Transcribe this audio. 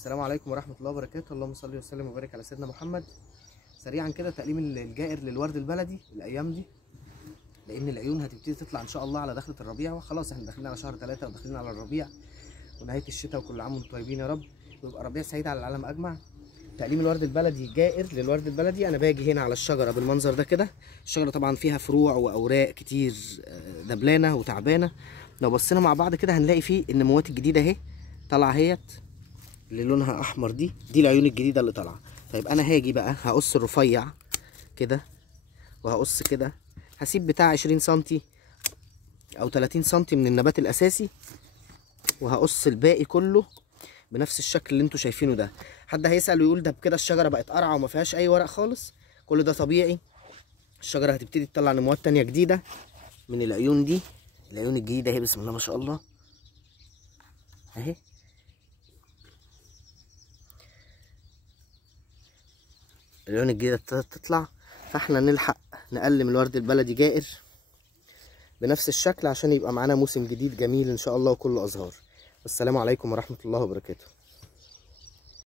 السلام عليكم ورحمة الله وبركاته. اللهم صل وسلم وبارك على سيدنا محمد. سريعا كده تقليم الجائر للورد البلدي الايام دي، لان العيون هتبتدي تطلع ان شاء الله على دخلة الربيع، وخلاص احنا داخلين على شهر 3 وداخلين على الربيع ونهاية الشتاء، وكل عام وانتم طيبين يا رب، ويبقى ربيع سعيد على العالم اجمع. تقليم الورد البلدي، جائر للورد البلدي. انا باجي هنا على الشجرة بالمنظر ده كده. الشجرة طبعا فيها فروع واوراق كتير دبلانة وتعبانة. لو بصينا مع بعض كده هنلاقي فيه النموات الجديدة اهي طالعة اهيت، اللي لونها احمر دي العيون الجديده اللي طالعه. طيب انا هاجي بقى هقص الرفيع كده وهقص كده، هسيب بتاع 20 سنتي او 30 سنتي من النبات الاساسي، وهقص الباقي كله بنفس الشكل اللي انتوا شايفينه ده. حد هيسأل ويقول ده بكده الشجره بقت قرعه وما فيهاش اي ورق خالص؟ كل ده طبيعي. الشجره هتبتدي تطلع نموات تانيه جديده من العيون دي، العيون الجديده اهي، بسم الله ما شاء الله اهي. العيون الجديدة تطلع، فاحنا نلحق نقلم الورد البلدي جائر بنفس الشكل عشان يبقى معانا موسم جديد جميل ان شاء الله وكله ازهار. والسلام عليكم ورحمة الله وبركاته.